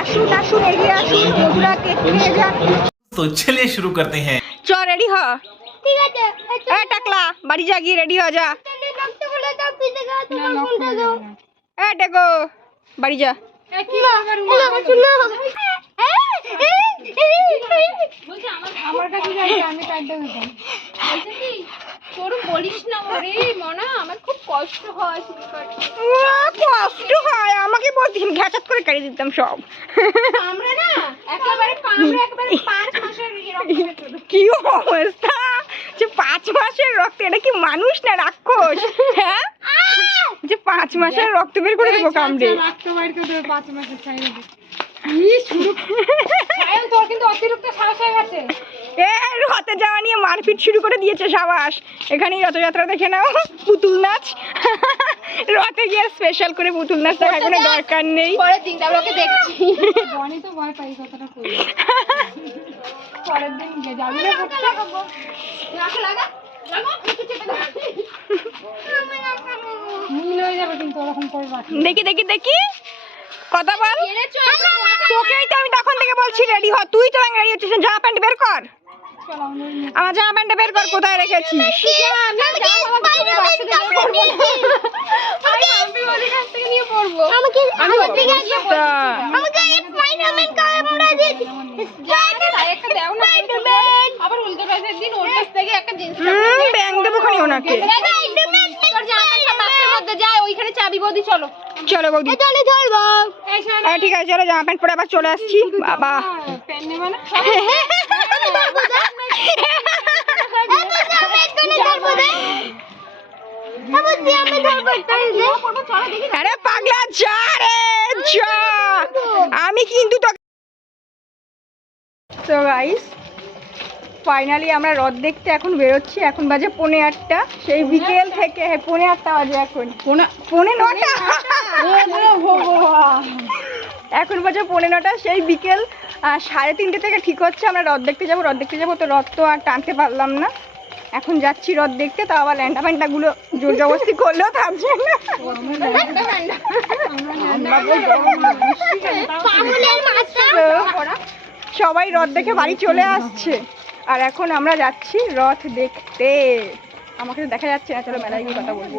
আসুন আসুন এগিয়ে আসুন বন্ধুরা কেক খেয়ে যান तो चलिए शुरू करते हैं চ রেডি হ ঠিক আছে এ টাকলা বাড়ি যা গিয়ে রেডি হ যা তাহলে রক্ত বলে দাও পিছে গা তোমার ফোনটা দাও এ টেকো বাড়ি যা আমার কাছে যাইতে আমি কাটতে দিতাম বলছে কি তোর বলিস না ওরে মনা আমার খুব কষ্ট হয় চুল কাটতে কষ্ট হয়। আমাকে বলতেন ঘ্যাচাত করে কেড়ে দিতাম সব। আমরা না? একেবারে আমরা একেবারে পাঁচ মাসের কি অবস্থা? যে পাঁচ মাসের রক্ত এটা কি মানুষ না রাক্ষস? হ্যাঁ? যে পাঁচ মাসের রক্ত বের করে দেবো কামড়ে। রক্ত বাইর করে দেবে পাঁচ মাসের তোর কিন্তু অতিরিক্ত সাহস হয়ে গেছে। এ রথে যাওয়া নিয়ে মারপিট শুরু করে দিয়েছে সাবাস। এখানেই রথযাত্রা দেখে নাও পুতুল নাচ। রথে গিয়ে স্পেশাল করে পুতুল নাচ দেখার কোনো দরকার নেই। পরের দিন ওকে দেখছি। বনি তো ভয় পাই কথাটা কই। পরের দিন গিয়ে যাবি না করতে লাগা লাগা। লাগা একটু চেপে দাও নীল হয়ে যাবে কিন্তু ওরকম করে দেখি দেখি দেখি। কথা বল তোকেই তো আমি তখন থেকে বলছি রেডি হ তুই তো রেডি হচ্ছিস জামা প্যান্ট বের কর আমার জামা প্যান্টটা বের কর কোথায় রেখেছিস আমাকে আবার উল্টো পাশের দিন ওর কাছ থেকে একটা জিনিস হুম ব্যাং দেবো খানি ওনাকে। ওইখানে চাবি বৌদি চলো। চলো বৌদি। চলে হ্যাঁ ঠিক আছে চলো জামা প্যান্ট পরে আবার চলে আসছি। বাবা। পেন নেবে না? আরে পাগলা যা রে যা। আমি কিন্তু তো তো গাইস ফাইনালি আমরা রথ দেখতে এখন বেরোচ্ছি এখন বাজে পনে আটটা। সেই বিকেল থেকে হ্যাঁ পৌনে আটটা বাজে এখন। পনে নটা? এখন বাজে পনে নটা সেই বিকেল সাড়ে তিনটে থেকে ঠিক হচ্ছে আমরা রথ দেখতে যাব রথ দেখতে যাব তো রথ তো আর টানতে পারলাম না। এখন যাচ্ছি রথ দেখতে তাও আবার ল্যান্ডা ফ্যান্ডাগুলো জোর জবস্তি করলেও থাকছে না। তো সবাই রথ দেখে বাড়ি চলে আসছে। আর এখন আমরা যাচ্ছি রথ দেখতে। আমাকে দেখা যাচ্ছে না চলো মেলায় গিয়ে কথা বলব।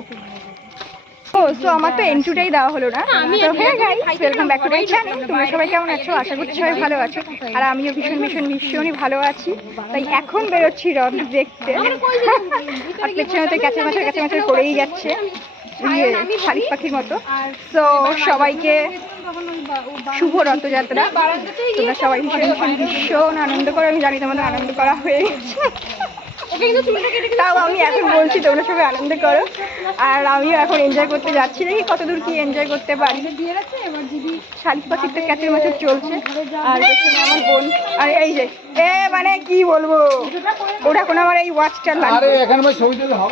ও সো আমার তো এন্ট্রিটাই দেওয়া হলো না। তো হ্যাঁ guys welcome back to my channel তোমরা সবাই কেমন আছো? আশা করছি সবাই ভালো আছো। আর আমিও ভীষণ ভীষণ ভীষণই ভালো আছি। তাই এখন বেরোচ্ছি রথ দেখতে। আর পেছনে তো ক্যাচে মাছের ক্যাচে মাছের করেই যাচ্ছে। শালিক পাখির মতো। তো সবাইকে শুভ রথযাত্রা। তোমরা সবাই ভীষণ ভীষণ ভীষণ আনন্দ করো আমি জানি তোমাদের আনন্দ করা হয়ে গেছে। তাও আমি এখন বলছি তোমরা সবাই আনন্দ করো। আর আমিও এখন এনজয় করতে যাচ্ছি। দেখি কতদূর কি এনজয় করতে পারি। শালিক পাখির তো ক্যাচের মাছের চলছে। আর আমার বোন। আর এই যে এ মানে কি বলব? ওটা এখন আমার এই ওয়াচটা লাগবে।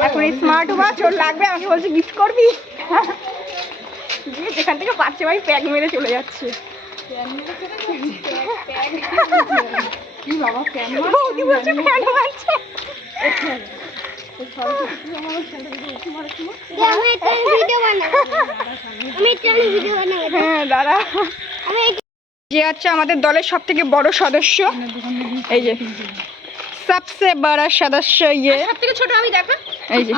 এখন এই স্মার্ট ওয়াচ ওর লাগবে আমাকে বলছে গিফট করবি? দিয়ে সেখান থেকে বাচ্চা ভাই প্যাক মেরে চলে যাচ্ছে। বৌদি বলছে প্যাক মারছে? আমি একটা ভিডিও বানাবো আমি একটা ভিডিও বানাবো হ্যাঁ দাঁড়া। যে হচ্ছে আমাদের দলের সব থেকে বড় সদস্য। এই যে। সবসে বড় সদস্য ইয়ে। সব থেকে ছোট আমি দেখা। এই যে।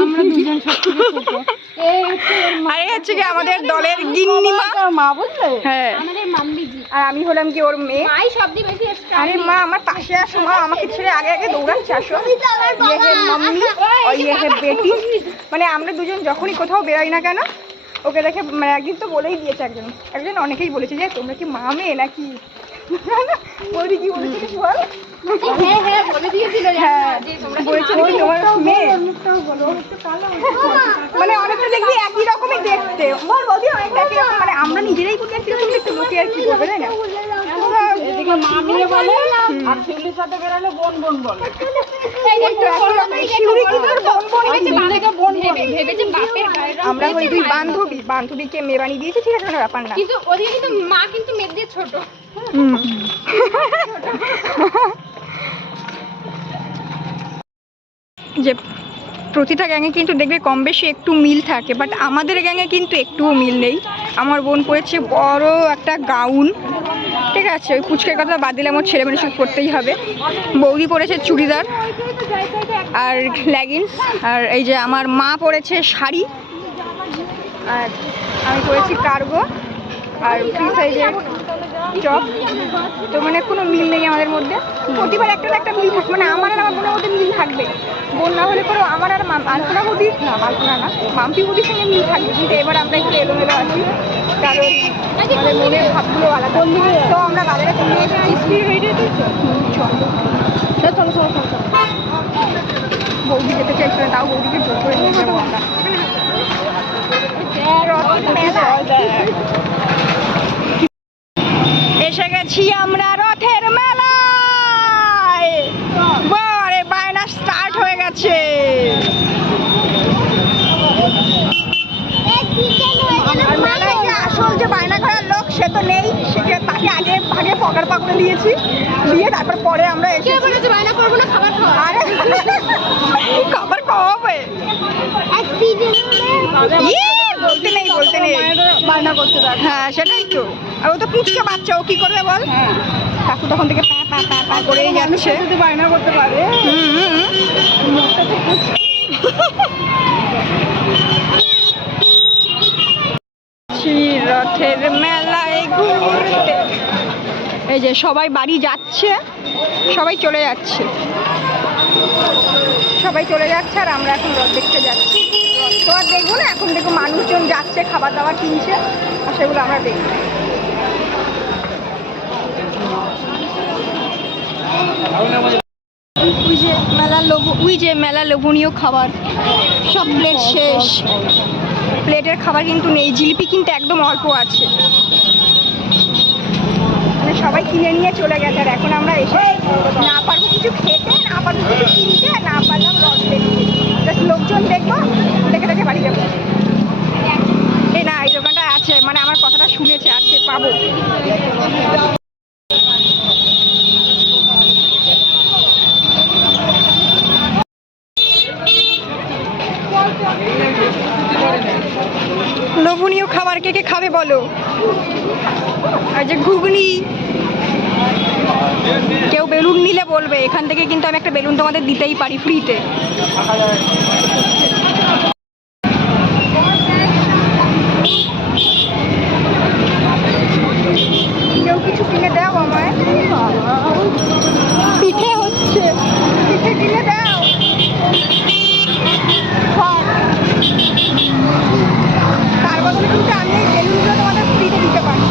আর এই হচ্ছে কি আমাদের দলের গিন্নিমা? মা বুঝলে? হ্যাঁ। আমাদের মাম্বিজি। আর আমি হলাম কি ওর মেয়ে? মাই সব দিয়ে বেশি আরে মা আমার পাশে আসো মা আমাকে ছেড়ে আগে আগে দৌড়াচ্ছে আসো। ইয়ে হে মাম্মি ইয়ে হে বেটি। মানে আমরা দুজন যখনই কোথাও বেরোই না কেন ওকে দেখে মানে একদিন তো বলেই দিয়েছে একজন। একজন অনেকেই বলেছে যে তোমরা কি মা মেয়ে নাকি? কি বল হ্যাঁ হ্যাঁ বলে? মানে অনেকটা দেখবি একই রকমই দেখতে। বল বৌদি অনেকটা একই রকম মানে আমরা নিজেরাই বলি একই রকম দেখতে লোকে আর কি তাই না? মা মেয়ে বলে আর শিউলির সাথে বেরালে বোন বোন বলে। আমরা ওই দুই বান্ধবী। বান্ধবীকে মেয়ে বানিয়ে দিয়েছি ঠিক আছে কোনো ব্যাপার না। কিন্তু ওদিকে কিন্তু মা কিন্তু মেয়ের দিয়ে ছোট। হুম। যে প্রতিটা গ্যাংয়ে কিন্তু দেখবে কম বেশি একটু মিল থাকে বাট আমাদের গ্যাংয়ে কিন্তু একটুও মিল নেই। আমার বোন পরেছে বড় একটা গাউন, ঠিক আছে? ওই পুচকের কথা বাদ দিলে আমার ছেলে মানুষ করতেই হবে। বৌদি পরেছে চুড়িদার আর লেগিংস আর এই যে আমার মা পরেছে শাড়ি, আর আমি পরেছি কার্গো, আর ফ্রি সাইজের টপ তো মানে কোনো মিল নেই আমাদের মধ্যে। প্রতিবার একটা না একটা মিল থাকবে মানে আমার আর আমার বোনের মধ্যে মিল থাকবে। বোন না হলে পরেও আমার আর আলপনা বৌদি না আলপনা না মাম্পি বৌদির সঙ্গে মিল থাকবে কিন্তু এবার আমরা একটু এলোমেলো আছি। কারণ আমাদের মনের ভাবগুলো আলাদা। তো আমরা বাজারে চলে এসেছি। স্পিড হয়ে চলো। চলো চলো বৌদি যেতে চাইছিল তাও বৌদিকে জোর করে নিয়ে যাব আমরা। গেছি আমরা রথের মেলায়। বারে বায়না স্টার্ট হয়ে গেছে। আসল যে বায়না করার লোক সে তো নেই। সেকে তাকে আগে ভাগে পাকড়ে দিয়েছি। দিয়ে তারপর পরে আমরা এসে বলেছে বায়না করব না খাবার খাওয়া? আরে খাবার কবে ইয়ে, বলতে নেই বলতে নেই। বায়না করতে হ্যাঁ সেটাই তো। আর ও তো পুচকে বাচ্চা ও কি করবে বল? কাকু তখন থেকে প্যাঁ প্যাঁ প্যাঁ প্যাঁ করেই যাচ্ছে। যদি বায়না করতে পারে। রথের মেলায় ঘুরতে। এই যে সবাই বাড়ি যাচ্ছে সবাই চলে যাচ্ছে। সবাই চলে যাচ্ছে আর আমরা এখন রথ দেখতে যাচ্ছি। রথ তো আর দেখব না এখন দেখো মানুষজন যাচ্ছে খাবার দাবার কিনছে আর সেগুলো আমরা দেখব। ওই যে মেলা লোভ ওই যে মেলা লোভনীয় খাবার। সব প্লেট শেষ। প্লেটের খাবার কিন্তু নেই। জিলিপি কিন্তু একদম অল্প আছে। মানে সবাই কিনে নিয়ে চলে গেছে আর এখন আমরা এসে না পারব কিছু খেতে, না পারব কিছু কিনতে, না পারলাম রস দেখতে লোকজন দেখব, দেখে দেখে বাড়ি যাব। এই না, এই দোকানটা আছে। মানে আমার কথাটা শুনেছে আছে পাবো লোভনীয় খাবার কে কে খাবে বলো? আর যে ঘুগনি। কেউ বেলুন নিলে বলবে, এখান থেকে কিন্তু আমি একটা বেলুন তোমাদের দিতেই পারি ফ্রিতে কেউ কিছু কিনে দাও আমায় পিঠে হচ্ছে পিঠে কিনে দাও সব। তার বদলে কিন্তু আমি এই বেলুনগুলো তোমাদের ফ্রিতে দিতে পারি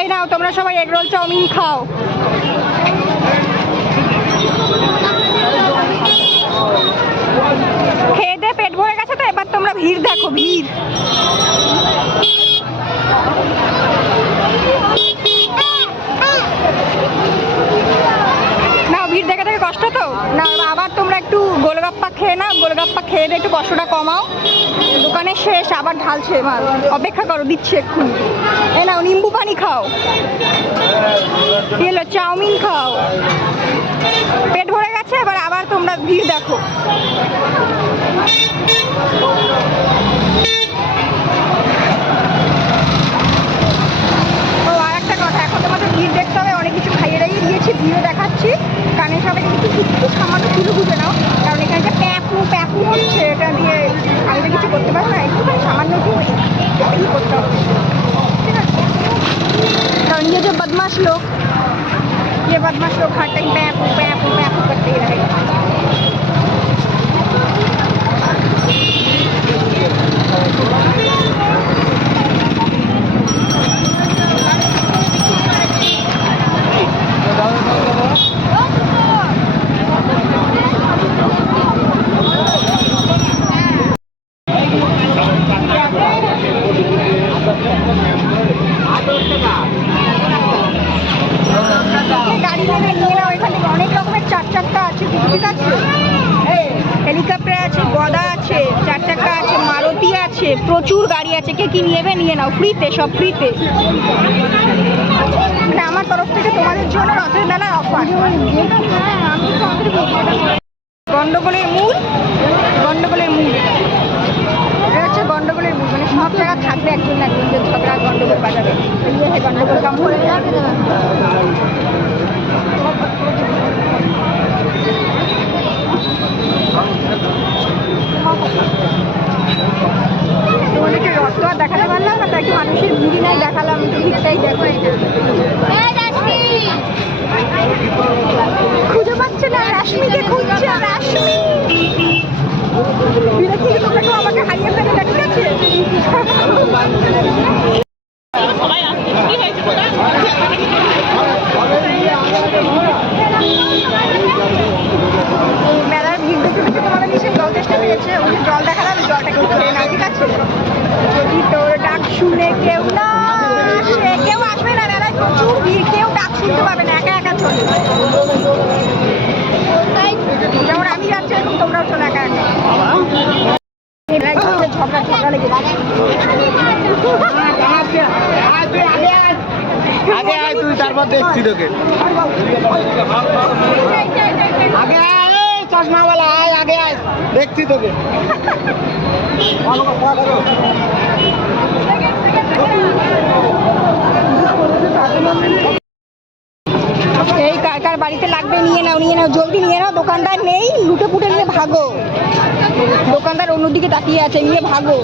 এই নাও তোমরা সবাই এগরোল চাউমিন খাও খেয়ে দিয়ে পেট ভরে গেছে তো এবার তোমরা ভিড় দেখো ভিড় না ভিড় দেখে দেখে কষ্ট তো না আবার তোমরা একটু গোলগাপ্পা খেয়ে নাও গোলগাপ্পা খেয়ে একটু কষ্টটা কমাও। দোকানে শেষ, আবার ঢালছে মাল অপেক্ষা করো, দিচ্ছি এক্ষুনি। এ নাও, নিম্বু পানি খাও। হলো, চাউমিন খাও। পেট ভরে গেছে, এবার আবার তোমরা ভিড় দেখো। কথা, এখন ভিড় দেখতে হবে, অনেক কিছু খাইয়ে দাইয়ে দিয়েছি, ভিড়ও দেখাচ্ছি। কানে সবাই কিন্তু একটু সামান্য তুলে বুঝে নাও। কারণ এখানে যে প্যাকু প্যাকু হচ্ছে এটা দিয়ে আমি কিছু করতে পারব না একটু সামান্য একটু করতে হবে। ঠিক আছে? কারণ ইয়ে যে বদমাশ লোক যে বদমাশ লোক हर टाइम पैप पैप पैप करते ही रहेगा Oh, আছে কে কি নেবে, নিয়ে নাও ফ্রিতে সব ফ্রিতে মানে আমার তরফ থেকে তোমাদের জন্য রথের মেলার অফার গন্ডগোলের মূল গন্ডগোলের মূল। এটা হচ্ছে গন্ডগোলের মূল মানে সব জায়গা থাকবে একজন না একজন ঝগড়া গন্ডগোল বাজাবে। গন্ডগোল কাম করে তোমাদেরকে রথ তো আর দেখাতে পারলাম না? একটু মানুষের ভিড়ি নাই? দেখালাম ঠিকটাই দেখো। খুঁজে পাচ্ছে না রাশ্মিকে খুঁজছে রাশ্মি! বিরক্তি তোমরা কেউ আমাকে হারিয়ে ফেলে না ঠিক আছে? মেলার ভিড় দেখতে তোমাদের নিশ্চয়ই জল চেষ্টা পেয়েছে। ওই জল দেখালাম জলটা কিন্তু না ঠিক আছে? শুনে কেউ না আসে। কেউ আসবে না মেলায় প্রচুর কেউ ডাক শুনতে পাবে না, একা একা চলে। যেমন আমি যাচ্ছি এরকম তোমরাও চলো একা একা। ঝগড়া ঝগড়া লেগে আগে আয়, তুই তারপর দেখছি তোকে আগে আয় চশমাওয়ালা, আয়, আগে আয়। দেখছি তোকে। এই কার বাড়িতে লাগবে নিয়ে নাও নিয়ে নাও জলদি নিয়ে নাও দোকানদার নেই লুটে পুটে নিয়ে ভাগো। দোকানদার অন্যদিকে তাকিয়ে আছে নিয়ে ভাগো।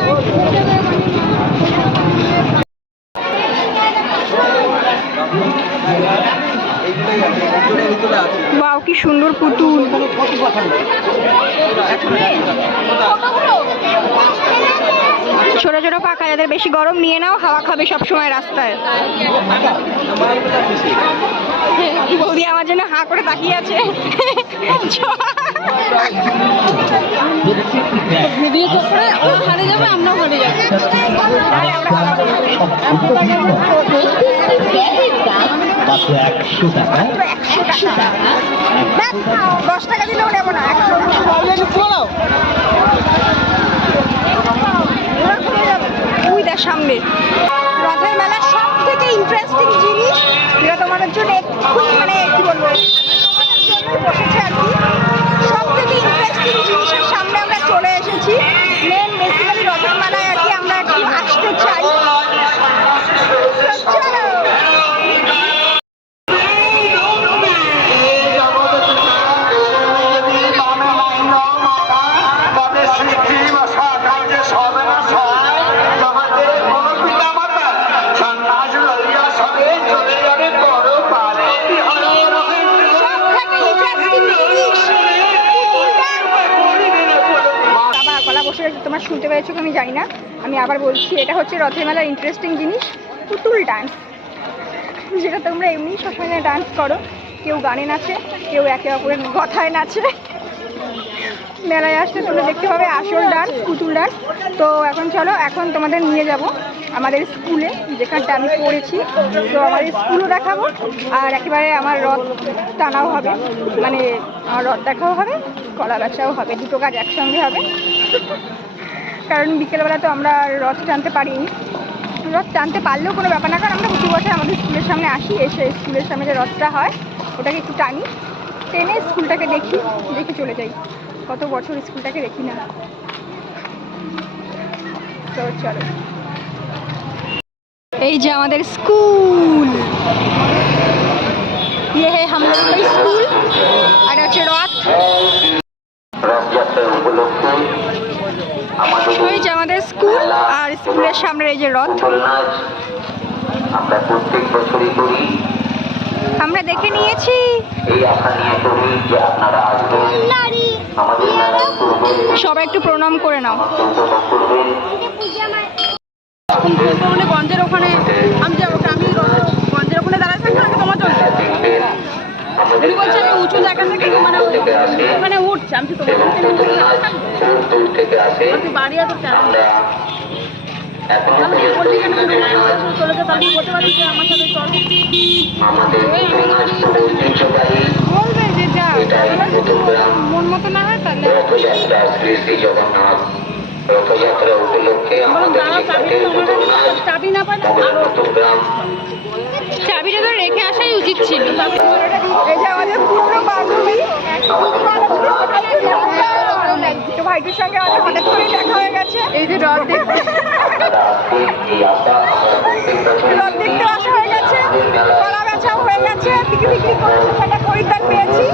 বাও কি সুন্দর পুতুল। ছোট ছোট পাখা যাদের বেশি গরম নিয়ে নাও হাওয়া খাবে সব সময় রাস্তায়। বৌদি আমার জন্য হাঁ করে তাকিয়ে আছে। ভিডিও করে ও হারে যাবে আমরাও হারে যাব। একশো টাকা। দশ টাকা দিলেও নেব না একশো ওই দেখ সামনে। রথের মেলার সব থেকে ইন্টারেস্টিং জিনিস, যেটা তোমাদের জন্য এক্ষুনি মানে কি বলব তোমাদের জন্যই বসেছে আর কি। সব থেকে ইন্টারেস্টিং জিনিসের সামনে আমরা চলে এসেছি। মেন বেসিক্যালি রথের মেলায় আর কি আমরা একটু আসতে চাই। চলো। কি আমি জানি না। আমি আবার বলছি, এটা হচ্ছে রথের মেলার ইন্টারেস্টিং জিনিস, পুতুল ডান্স যেটা তোমরা এমনি সবসময় ডান্স করো। কেউ গানে নাচে, কেউ একে অপরের কথায় নাচে। মেলায় আসলে তোমরা দেখতে পাবে আসল ডান্স পুতুল ডান্স তো এখন চলো, এখন তোমাদের নিয়ে যাব আমাদের স্কুলে, যেখানটা আমি পড়েছি। তো আমাদের স্কুলও দেখাবো, আর একেবারে আমার রথ টানাও হবে। মানে আমার রথ দেখাও হবে, কলা বেচাও হবে, দুটো কাজ একসঙ্গে হবে। কারণ বিকেলবেলা তো আমরা রথ টানতে পারিনি। রথ টানতে পারলেও কোনো ব্যাপার না, কারণ আমরা প্রতি বছর আমাদের স্কুলের সামনে আসি, এসে স্কুলের সামনে যে রথটা হয়, ওটাকে একটু টানি, টেনে স্কুলটাকে দেখি, দেখে চলে যাই। কত বছর স্কুলটাকে দেখি না। তো চলো। এই যে আমাদের স্কুল। ইয়ে হ্যাঁ আমরা স্কুল। আর হচ্ছে রথ। আমাদের যে আমাদের স্কুল আর স্কুলের সামনে এই যে রথ। আমরা প্রত্যেক বছরই করি। আমরা দেখে নিয়েছি। এই সবাই একটু প্রণাম করে নাও। মানে গঞ্জের ওখানে আমি যাব আমি গঞ্জের ওখানে থাকব তোমার চলছে। উঁচু জায়গা থেকে মানে ওখানে উঠছে আমি তো তোমার থেকে আসে বাড়ি এত বলবে যে যা গ্রাম মন মতো না হয় তাহলে। রথযাত্রা জগন্নাথ উপলক্ষে আমাদের চাবি না পারে চাবিটা তো রেখে আসাই উচিত ছিল। এই আমাদের পুরনো বান্ধবী। ভাইটির সঙ্গে আমাদের হঠাৎ দেখা হয়ে গেছে। এই যে রথ দেখতে। রথ দেখতে আসা হয়ে গেছে। কলা বেচাও হয়ে গেছে। বিক্রি বিক্রি করে সেখানে খরিদ্দার পেয়েছি।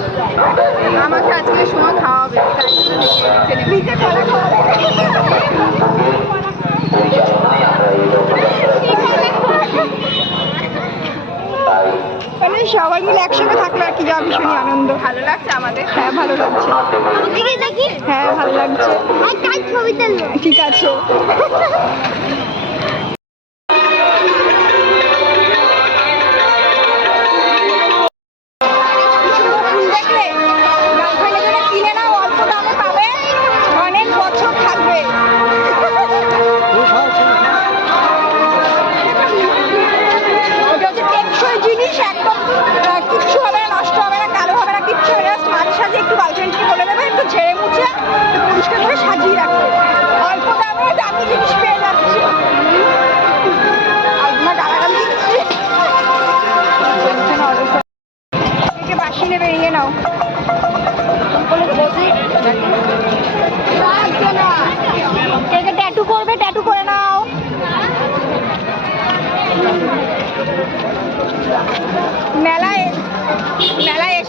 আমাকে আজকে সময় খাওয়াবে তাই জন্য দেখতে কলা খাওয়াবে পরিচালনায় আমরা এই রথযাত্রা তাই মানে সবাই মিলে একসঙ্গে থাকলে আর কি যা ভীষণই আনন্দ। ভালো লাগছে আমাদের? হ্যাঁ ভালো লাগছে। হ্যাঁ ভালো লাগছে। ঠিক আছে।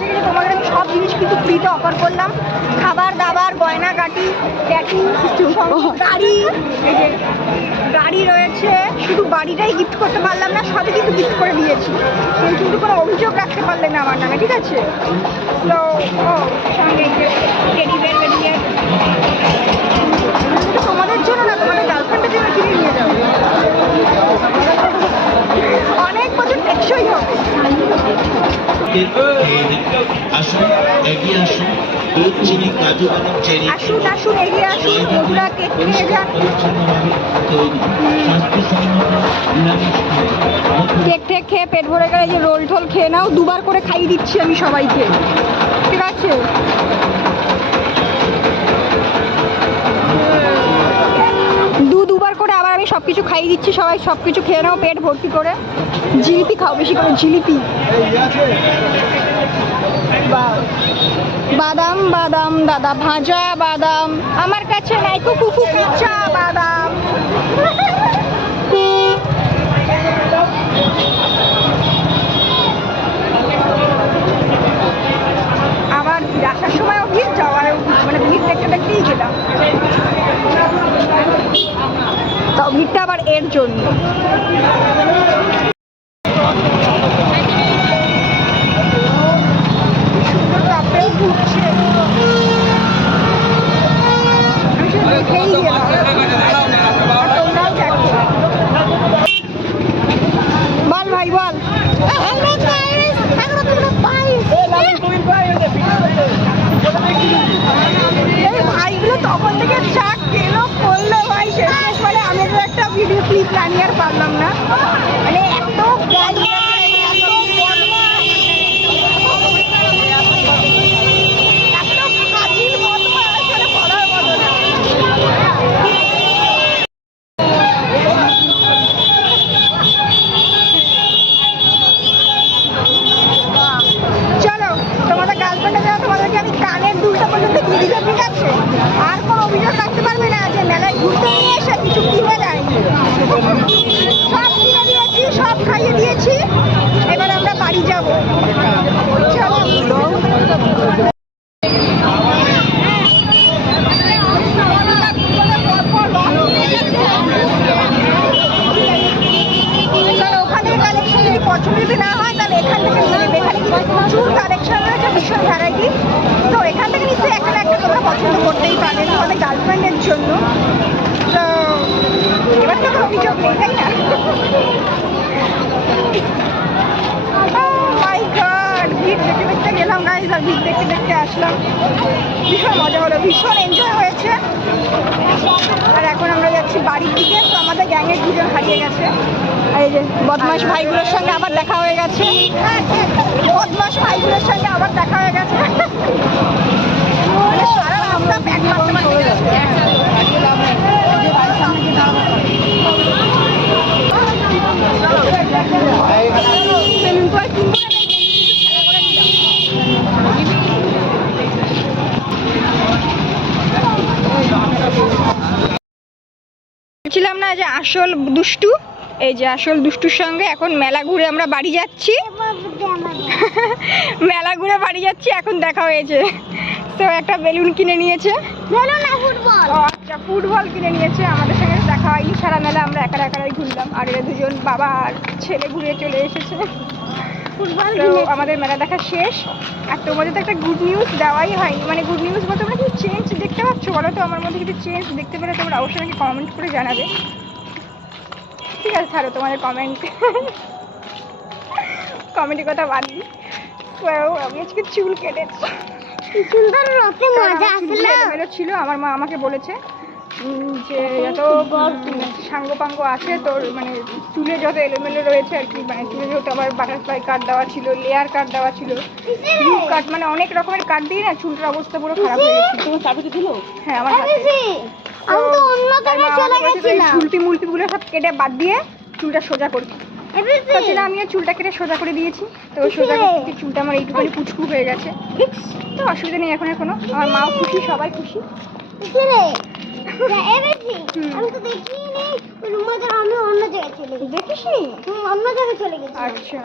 কিন্তু তোমাদের আমি সব জিনিস কিন্তু ফ্রিতে অফার করলাম। খাবার দাবার গয়না গাটি ট্যাটু গাড়ি এই যে গাড়ি রয়েছে শুধু বাড়িটাই গিফট করতে পারলাম না সবই কিন্তু গিফট করে দিয়েছি। কেউ কিন্তু কোনো অভিযোগ রাখতে পারলেন না আমার নামে ঠিক আছে? তো ও সঙ্গে টেডি বের বেরিয়ে তোমাদের জন্য না তোমাদের গার্লফ্রেন্ডের জন্য কিনে নিয়ে যাব অনেক বছর টেকসই হবে। আসুন এগিয়ে আসুন দুধ চিনি কাজু বাদাম চেরি আসুন আসুন এগিয়ে আসুন কেক নিয়ে যান। কেক টেক খেয়ে পেট ভরে গেলে যে রোল টোল খেয়ে নাও দুবার করে খাইয়ে দিচ্ছি আমি সবাইকে। ঠিক আছে? করে আবার আমি সব কিছু খাইয়ে দিচ্ছি, সবাই সব কিছু খেয়ে নাও, পেট ভর্তি করে। জিলিপি খাও বেশি করে, জিলিপি। বাদাম বাদাম, দাদা, ভাজা বাদাম। আমার কাছে নাই তো কুকু কাঁচা বাদাম। আবার আসার সময়ও ভিড় যাওয়ারও মানে ভিড় দেখতে দেখতেই গেলাম। ভিড়টা আবার এর জন্য সুন্দর কাপড়েও ঘুরছে আমি শুধু দেখেই গেলাম আর তোমরাও দেখো বল ভাই বল এই ভাইগুলো তখন থেকে চা খেলো করল ভাই শেষ মানে আমি তো একটা ভিডিও ক্লিপ বানিয়ে আর পারলাম না মানে এত গালি এত বদমাশ, এত ফাজিল বদমাশ, মানে বলার মতো না। চলো তোমাদের গার্লফ্রেন্ডের জন্য তোমাদেরকে আমি কানের দুলটা পর্যন্ত দিয়ে দিলাম ঠিক আছে আর কোনো অভিযোগ রাখতে পারবে না যে মেলায় ঘুরতে নিয়ে এসে কিছু কিনে দেয়নি সব কিনে দিয়েছি সব খাইয়ে দিয়েছি এবার আমরা বাড়ি যাব চলো চলো ওখান থেকে কালেকশন যদি পছন্দ যদি না হয় তাহলে এখান থেকে নিয়ে নেবে এখানে কিন্তু প্রচুর কালেকশন রয়েছে ভীষণ ভ্যারাইটি তো এখান থেকে নিশ্চয়ই একটা না একটা তোমরা পছন্দ করতেই পারবে তোমাদের গার্লফ্রেন্ডের জন্য তো এবার তো কোনো অভিযোগ নেই তাই না মাই গড ভিড় দেখতে দেখতে আসলাম। ভীষণ মজা হলো, ভীষণ এনজয় হয়েছে। আর এখন আমরা যাচ্ছি বাড়ির দিকে, তো আমাদের গ্যাংয়ের দুজন হারিয়ে গেছে। আর এই যে বদমাস ভাইগুলোর সঙ্গে আবার দেখা হয়ে গেছে। বদমাস ভাইগুলোর সঙ্গে আবার দেখা হয়ে গেছে। মানে সারা রাস্তা ব্যাগ মারতে বেলুন তো আর কিনবো না তাই বেলুন একটু খেলা করে নিলাম। বলছিলাম না যে আসল দুষ্টু এই যে আসল দুষ্টুর সঙ্গে এখন মেলা ঘুরে আমরা বাড়ি যাচ্ছি। মেলা ঘুরে বাড়ি যাচ্ছি এখন দেখা হয়েছে। তো একটা বেলুন কিনে নিয়েছে। আচ্ছা ফুটবল কিনে নিয়েছে। আমাদের সঙ্গে দেখা হয়নি সারা মেলা আমরা একা একাই ঘুরলাম। আর এরা দুজন বাবা আর ছেলে ঘুরে চলে এসেছে। ফুটবল আমাদের মেলা দেখা শেষ। আর তোমাদের তো একটা গুড নিউজ দেওয়াই হয়নি। মানে গুড নিউজ বলতে তোমরা কি চেঞ্জ দেখতে পাচ্ছ? বলো তো আমার মধ্যে কিছু চেঞ্জ দেখতে পেলে তোমরা অবশ্যই আমাকে কমেন্ট করে জানাবে। ঠিক আছে ছাড়ো তোমাদের কমেন্ট কমেন্টের কথা বাদ দিই। আমি আজকে চুল কেটেছি। মজা আসলো। ছিল আমার মা আমাকে বলেছে যে যত সাঙ্গ পাঙ্গ আছে তোর মানে চুলে যত এলোমেলো রয়েছে আর কি মানে চুলে যেহেতু আবার বাটারফ্লাই কাট দেওয়া ছিল লেয়ার কাট দেওয়া ছিল লুপ কাট মানে অনেক রকমের কাট দিয়ে না চুলটার অবস্থা পুরো খারাপ হয়ে গেছিল তোমার চাবিটা দিল? হ্যাঁ আমার হাতে। আমি তো অন্য চলে গেছিলাম। চুলটি মুলটিগুলো সব কেটে বাদ দিয়ে চুলটা সোজা করবি তাছাড়া আমিও চুলটা কেটে সোজা করে দিয়েছি। তো সোজা করতে চুলটা আমার এইটুখানি পুচকু হয়ে গেছে। তো অসুবিধা নেই এখন আর কোনো। আমার মাও খুশি সবাই খুশি। আমি তো দেখিনি। রুমা যা আমি অন্য জায়গায় চলে গেছি। দেখিসনি? হুম, অন্য জায়গায় চলে গেছি। আচ্ছা।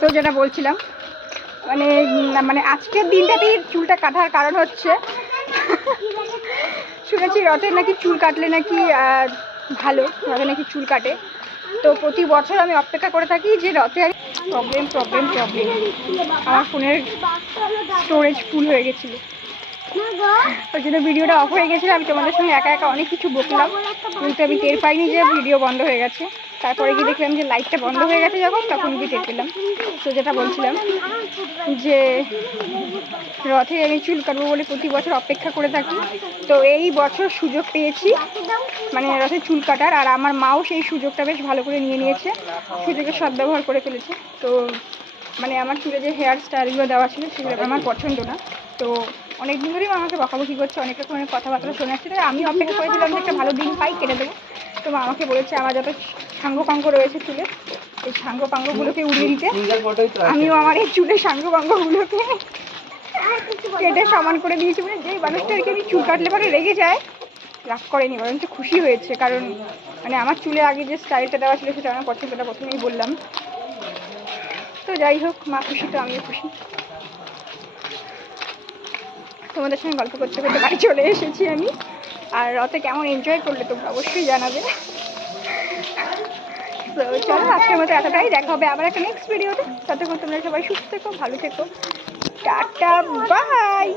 তো যেটা বলছিলাম মানে মানে আজকের দিনটাতেই চুলটা কাটার কারণ হচ্ছে। শুনেছি রথের নাকি চুল কাটলে নাকি ভালো রথে নাকি চুল কাটে। তো প্রতি বছর আমি অপেক্ষা করে থাকি যে রথে প্রবলেম প্রবলেম প্রবলেম আমার ফোনের স্টোরেজ ফুল হয়ে গেছিল। ওই জন্য ভিডিওটা অফ হয়ে গেছিল আমি তোমাদের সঙ্গে একা একা অনেক কিছু বকলাম। কিন্তু আমি টের পাইনি যে ভিডিও বন্ধ হয়ে গেছে। তারপরে গিয়ে দেখলাম যে লাইটটা বন্ধ হয়ে গেছে যখন তখন গিয়ে টের পেলাম। তো যেটা বলছিলাম যে রথে আমি চুল কাটবো বলে প্রতি বছর অপেক্ষা করে থাকি। তো এই বছর সুযোগ পেয়েছি মানে রথে চুল কাটার। আর আমার মাও সেই সুযোগটা বেশ ভালো করে নিয়ে নিয়েছে। সুযোগের সদ্ব্যবহার করে ফেলেছে। তো মানে আমার চুলে যে হেয়ার স্টাইলগুলো দেওয়া ছিল সেগুলো আমার পছন্দ না। তো অনেক দিন ধরেই আমাকে বকাবকি করছে অনেক রকমের কথাবার্তা শোনাচ্ছে আমি অপেক্ষা করেছিলাম যে একটা ভালো দিন পাই, কেটে দেবো। তো মা আমাকে বলেছে, আমার যত সাঙ্গ পাঙ্গ রয়েছে চুলে, এই সাঙ্গ পাঙ্গগুলোকে উড়িয়ে দিতে। আমিও আমার এই চুলের সাঙ্গ পাঙ্গগুলোকে কেটে সমান করে দিয়েছি মানে যেই মানুষটা আর কি আমি চুল কাটলে পরে রেগে যায়, রাগ করেনি, বরঞ্চ খুশি হয়েছে। কারণ মানে আমার চুলে আগে যে স্টাইলটা দেওয়া ছিল সেটা আমার পছন্দটা প্রথমেই বললাম। তো যাই হোক, মা খুশি তো আমিও খুশি। তোমাদের সঙ্গে গল্প করতে করতে বাড়ি চলে এসেছি আমি। আর রথে কেমন এনজয় করলে তোমরা অবশ্যই জানাবে। চলো, আজকের মতো এতটাই। দেখা হবে আবার একটা নেক্সট ভিডিওতে ততক্ষণ তোমরা সবাই সুস্থ থেকো, ভালো থেকো। Tata bye